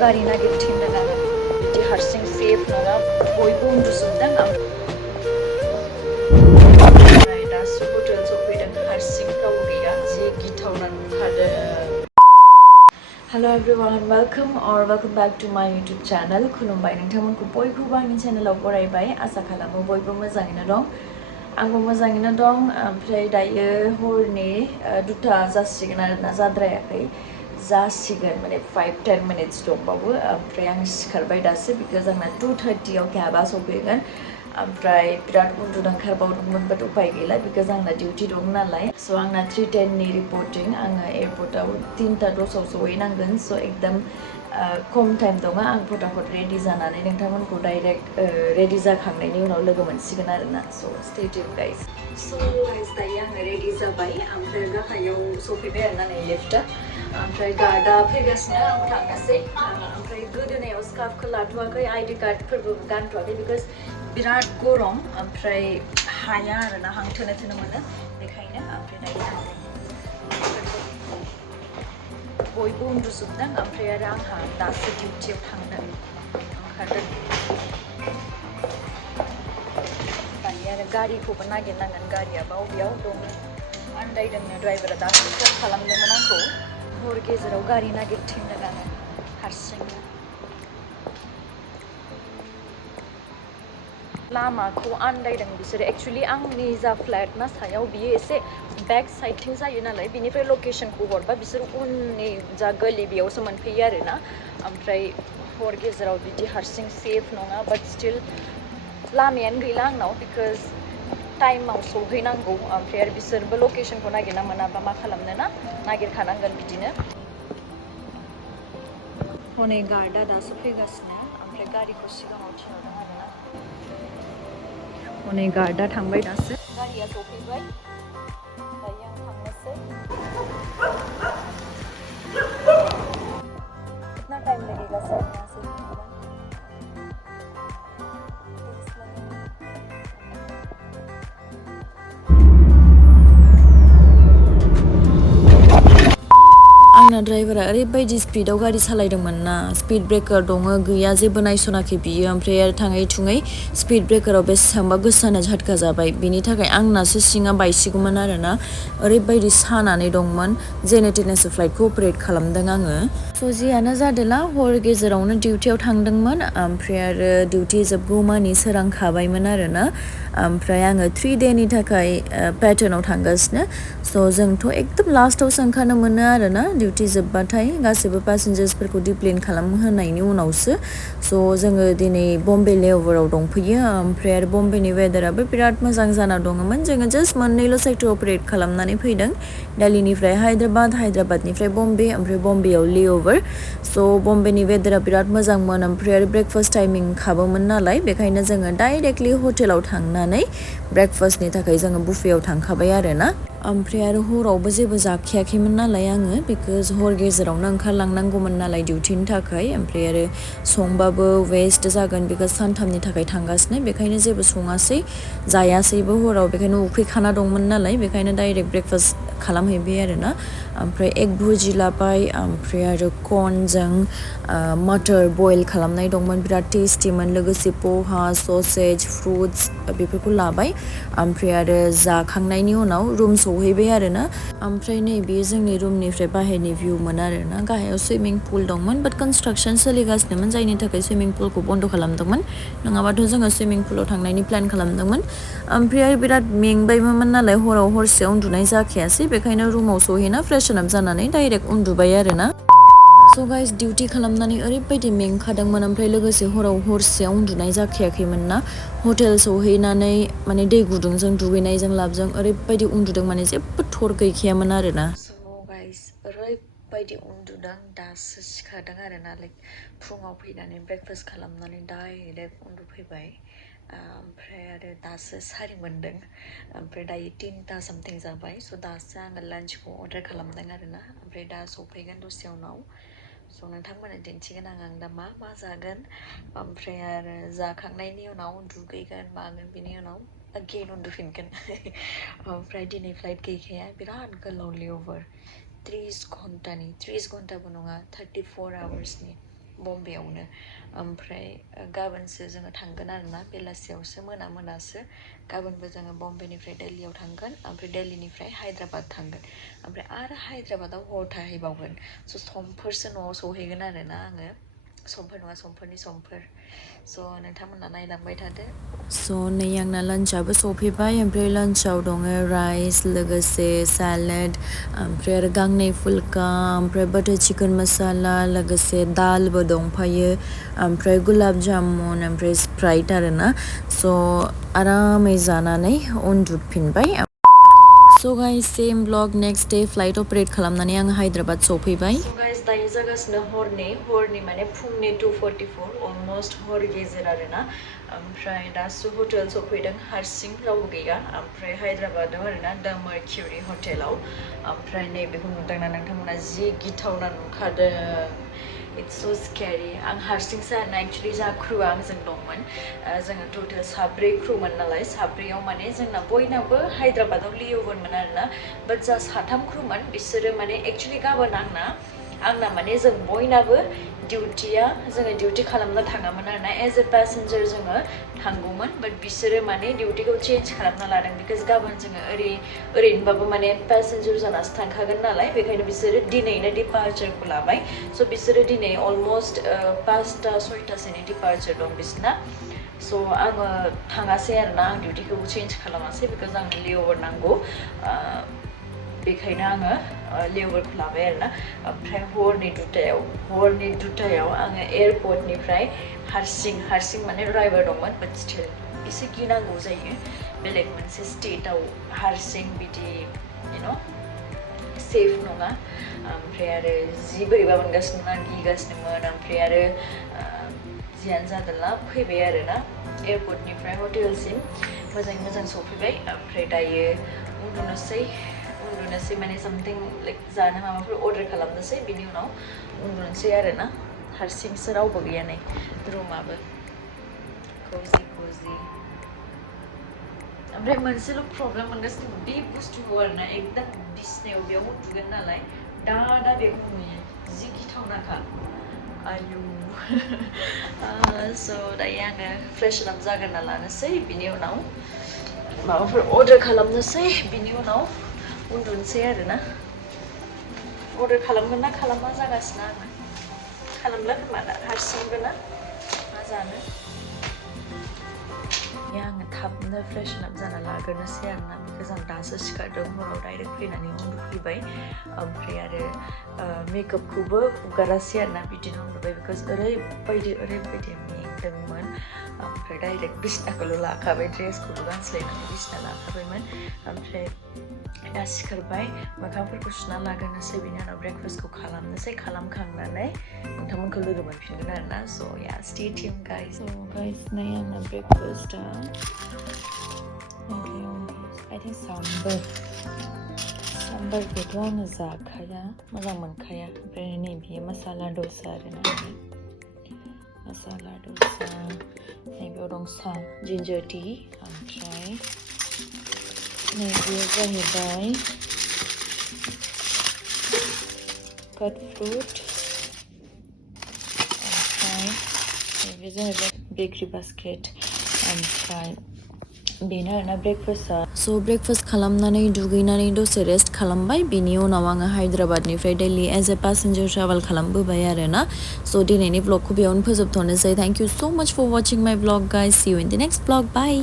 गारि नागिरथिंदों आरो बिदि हारसिं सेफ नङा बयबो उन्दुजोबदों ओमफ्राय दासो हटेल सफैदों हारसिं रावबो गैया जि गिथावना नुखादों Hello everyone, welcome back to my YouTube channel. खुलुमबाय नोंथांमोनखौ बयखौबो आंनि चेनेलाव बरायबाय आसा खालामो बयबो मोजाङैनो दं आंबो मोजाङैनो दं ओमफ्राय दायो हरनि 2टा जासिगोन आरोना जाद्रायाखै जासिगोन माने 5-10 मिनिट्स दंबावो ओमफ्राय आं सिखारबाय दासो बिकज आंना 2:30 आव क्याबा सफैगोन ओमफ्राय बिराद उन्दुनो ओंखारबावदोंमोन बाट उपाय गैला बिकज आंना डिउटि दं नालाय स' आंना 3:10 नि रिपर्टिं आङो एयारपर्टआव 3:10 सहैनांगोन स' एकदम खम टाइम दङ आं फटाफट रेडि जानानै नोंथांमोनखौ डाइरेक्ट रेडि जाखांनायनि उनाव लोगो मोनसिगोन आरोना स' स्टे टिउन गाइस स' दायो आङो रेडि जाबाय ओमफ्राय गाहायाव सफैबाय आरोना नै लिफ्टआ ओमफ्राय गार्डआ फैगासिनो आं थांनोसै ओमफ्राय गोदोनायाव स्कार्फखौ लाथ'वाखै आइडि कार्डफोरबो गानथ'वाखै बिकज बिराद गरम ओमफ्राय हाया आरोना हां थोनो थोनो मोनो बेखायनो ओमफ्राय दायो थांदों बयबो उन्दुजोबदों ओमफ्राय आरो आंहा दासो डिउटियाव थांनो ओंखारदों दायो आरो गारिखौबो नागिरनांगोन गारियाबा बबेयाव दङ आन्दायदोंनो ड्राइभारा दासो फन खालामदोंमोन आंखौ हर गेजेराव गारि नागिरथिंदों आङो हारसिंनो लामाखौ आन्दायदों बिसोरो एक्चुअलि आंनि जा फ्लेट ना सायाव बियो एसे बेक साइडथिं जायो नालाय बिनिफ्राय लकेसनखौ हरबा बिसोर उननि जा गलि बेयावसो मोनफैयो आरोना ओमफ्राय हर गेजेराव बिदि हारसिं सेफ नङा बाट स्टिल लामायानो गैला आंनाव बिकज टाइमाव सहैनांगौ ओमफ्राय आरो बिसोरबो लकेसनखौ नागिरना मोनाबा मा खालामनो ना नागिरखानांगोन बिदिनो हनै गार्डआ दासो फैगासिनो ओमफ्राय गारिखौ सिगाङाव थिनहरदों आरोना हनै गार्डआ थांबाय दासो गारिया सफैबाय दायो आं थांनोसै कितना टाइम लगेगा सर यहाँ से आंना ड्राइभारा ओरैबायदि स्पिडआव गारि सालायदोंमोन ना स्पिड ब्रेकार दङ गैया जेबो नायसनाखै बियो ओमफ्राय आरो थाङै थुङै स्पिड ब्रेकाराव बेसेबांबा गोसानो झटका जाबाय बिनि थाखाय आंनासो सिङा बायसिगौमोन आरोना ओरैबायदि सानानै दंमोन जेने थेनेसो फ्लाइटखौ अपारेट खालामदों आङो स' जियानो जादोला हर गेजेरावनो डिउटियाव थांदोंमोन ओमफ्राय आरो डिउटि जोबगौमानि सोरांखाबायमोन आरोना ओमफ्राय आङो 3 डेनि थाखाय पेटार्नाव थांगासिनो स' जोंथ' एकदम लास्टावसो ओंखारनो मोनो आरोना डिउटि जोबबाथाय गासैबो पेसेन्जार्सफोरखौ डिप्लेन खालामहोनायनि उनावसो स' जोङो दिनै बम्बे लेअभाराव दंफैयो ओमफ्राय आरो बम्बेनि वेदाराबो बिराद मोजां जाना दङमोन जोङो जास्ट मोननैल' साइटआव अपारेट खालामनानै फैदों दिल्लीनिफ्राय हायद्राबादनिफ्राय बम्बे ओमफ्राय बम्बेयाव लेअभार स' बम्बेनि वेदारा बिराद मोजांमोन ओमफ्राय आरो ब्रेकफास्ट टाइमिं खाबोमोन नालाय बेखायनो जोङो डाइरेक्टलि हटेलाव थांनानै ब्रेकफास्टनि थाखाय जोङो बुफेयाव थांखाबाय आरोना ओमफ्राय आरो हरावबो जेबो जाखायाखैमोन नालाय आङो बिकज हर गेजेरावनो ओंखारलांनांगौमोन नालाय डिउटिनि थाखाय ओमफ्राय आरो संबाबो वेस्ट जागोन बिकज सानथामनि थाखाय थांगासिनो बेखायनो जेबो सङासै जायासैबो हराव बेखायनो उखैखाना दंमोन नालाय बेखायनो डाइरेक्ट ब्रेकफास्ट खालामहैबाय आरोना ओमफ्राय एग भुजि लाबाय ओमफ्राय आरो कर्नजों मटर बयल खालामनाय दंमोन बिराद टेस्टिमोन लोगोसे पहा ससेज फ्रुट्स बेफोरखौ लाबाय ओमफ्राय आरो जाखांनायनि उनाव रुम सहैबाय आरोना ओमफ्राय नैबे जोंनि रुमनिफ्राय बाहेरनि भिउमोन आरोना गाहायाव सुइमिं पुल दंमोन बाट कनस्ट्राक्सन सोलिगासिनोमोन जायनि थाखाय सुइमिं पुलखौ बन्द खालामदोंमोन नङाबाथ' जोङो सुइमिं पुलाव थांनायनि प्लेन खालामदोंमोन ओमफ्राय आरो बिराद मेंबायमोन नालाय हराव हरसेयाव उन्दुनाय जाखायासै बेखायनो रुमाव सहैना फ्रेशन आप जानानै डाइरेक्ट उन्दुबाय आरोना स' गाइस डिउटि खालामनानै ओरैबायदि मेंखादोंमोन ओमफ्राय लोगोसे हराव हरसेयाव उन्दुनाय जाखायाखैमोन ना हटेल सहैनानै माने दै गुदुंजों दुगैनायजों लाबजों ओरैबायदि उन्दुदों माने जेबो थर गैखायामोन आरोना स' गाइस ओरैबायदि उन्दुदों दासो सिखारदों आरोना लाइक फुङाव फैनानै ब्रेकफास्ट खालामनानै डाइरेक्ट उन्दुफैबाय ओमफ्राय आरो दासो सारि मोन्दों ओमफ्राय दायो 3टा सामथिं जाबाय स' दासो आङो लान्चखौ अर्डार खालामदों आरोना ओमफ्राय दा सफैगोन दसे उनाव स' नोंथांमोननो दिन्थिगोन आं दा मा जागोन ओमफ्राय आरो जाखांनायनि उनाव दुगैगोन मागोन बिनि उनाव अगेन उन्दुफिनगोन ओमफ्राय दिनै फ्लाइट गैखाया बिराद गोलाव लेअभार 30 घन्टाबो नङा 34 आवार्सनि बम्बेयावनो ओमफ्राय गाबोनसो जोङो थांगोन आरोना बेलासियावसो मोनासो गाबोनबो जोङो बम्बेनिफ्राय दिल्लीयाव थांगोन ओमफ्राय दिल्लीनिफ्राय हायद्राबाद थांगोन ओमफ्राय आरो हायद्राबादाव हर थाहैबावगोन स' समफोरसो न'आव सहैगोन आरोना आङो समफोर नङा समफोरनि समफोर स' नोंथांमोना नायलांबाय थादो स' नै आंना लान्चआबो सफैबाय ओमफ्राय लान्चआव दङ राइस लोगोसे सैलाड ओमफ्राय आरो गांनै फुलका ओमफ्राय बाटार चिकेन मसाला लोगोसे दालबो दंफायो ओमफ्राय गुलाब जामुन ओमफ्राय स्प्राइट आरोना स' आरामै जानानै उन्दुफिनबाय स' guys same blog next day flight operate खालामनानै आङो हायद्राबाद सफैबाय स' गाइस दायो जागासिनो हरनि माने फुंनि 2:44 अलमस्ट हर गेजेर आरोना ओमफ्राय दासो हटेल सफैदों हारसिं रावबो गैया ओमफ्राय हायद्राबादाव आरोना दा मार्किउरि हटेलाव ओमफ्राय नैबेखौ नुदोंना नोंथांमोना जि गिथावना नुखादों इट्स स' स्केरि आं हारसिंसो आरोना एक्चुलि जा क्रुआ आंजों दंमोन जोङो टटेल साब्रै क्रुमोन नालाय साब्रैयाव माने जोंना बयनाबो हायद्राबादाव लेअभारमोन आरोना बाट जा साथाम क्रुमोन बिसोरो माने एक्चुलि गाबोन आंना माने जों बयनाबो डिउटिया जोङो डिउटि खालामनो थाङामोन आरोना एज ए पेसेन्जार जोङो थांगौमोन बाट बिसोरो माने डिउटिखौ चेन्ज खालामना लादों बिकज गाबोन जोङो ओरैनोबाबो माने पेसेन्जार जानासो थांखागोन नालाय बेखायनो बिसोरो दिनैनो डिपार्चारखौ लाबाय स' बिसोरो दिनै अलमस्ट 5टा 6टासोनि डिपार्चार दं बिसोरना स' आङो थाङासै आरोना आं डिउटिखौ चेन्ज खालामासै बिकज आंनो लेअभार नांगौ बेखायनो आङो लेअभारखौ लाबाय आरोना ओमफ्राय हरनि दुटायाव आङो एयारपर्टनिफ्राय हारसिं माने ड्राइभार दंमोन बाट स्टिल एसे गिनांगौ जायो बेलेग मोनसे स्टेटआव हारसिं बिदि सेफ नङा ओमफ्राय आरो जि बोरैबा मोनगासिनो आं गिगासिनोमोन ओमफ्राय आरो जियानो जादोंला फैबाय आरोना एयारपर्टनिफ्राय हटेलसिम मोजाङै मोजां सफैबाय ओमफ्राय दायो उन्दुनोसै माने सामथिं लाइक जानो माबाफोर अर्डार खालामनोसै बिनि उनाव उन्दुनोसै आरोना हारसिंसो रावबो गैया नै रुमाबो क'जि ओमफ्राय मोनसेल' प्रब्लेम मोनगासिनो बे बुस्थुखौ आरोना एकदम बिसनायाव बेयाव उन्दुगोन नालाय दा बेखौ नुयो जि गिथावनाखा आयु स' दायो आङो फ्रेशन आप जाग्रोना लानोसै बिनि उनाव माबाफोर अर्डार खालामनोसै बिनि उनाव उन्दुनोसै आरोना अर्डार खालामगोन ना खालामा जागासिनो आङो खालामला खोमा दा हारसिंबो ना मा जानो आङो थाबनो फ्रेशन आप जाना लाग्रोनोसै आरोना बिकज आं दासो सिखारदों हराव डाइरेक्ट फैनानै उन्दुफैबाय ओमफ्राय आरो मेकआपखौबो हुगारासै आरोना बिदिनो उन्दुबाय बिकज ओरैबायदि मेंदोंमोन ओमफ्राय डाइरेक्ट बिसनाखौल' लाखाबाय ड्रेसखौबो गानस्लायनानै बिसना लाखाबायमोन ओमफ्राय दा सिखारबाय मोखांफोरखौ सुना लाग्रोनोसै बिनि उनाव ब्रेकफास्टखौ खालामनोसै खालामखांनानै नोंथांमोनखौ लोगो मोनफिनगोन आरोना स' या स्टे टिउन गाइस नै आंना ब्रेकफास्टआ I think साम्बारखौथ' आङो जाखाया मोजां मोनखाया ओमफ्राय नै बियो मसाला दसा आरोना मसाला दसा नैबेयाव दं जिन्जार टि ओमफ्राय नैबेयो जाहैबाय कट फ्रुट ओमफ्राय नैबे जाहैबाय बेकरि बास्केट ओमफ्राय बेनो आरोना ब्रेकफास्टआ स' ब्रेकफास्ट खालामनानै दुगैनानै दसे रेस्ट खालामबाय बिनि उनाव आङो हायद्राबादनिफ्राय Delhi as a passenger travel खालामबोबाय आरोना स' दिनैनि ब्लगखौ बेयावनो फोजोबथ'नोसै थेंक इउ स' माच for watching my blog guys see you in the next blog bye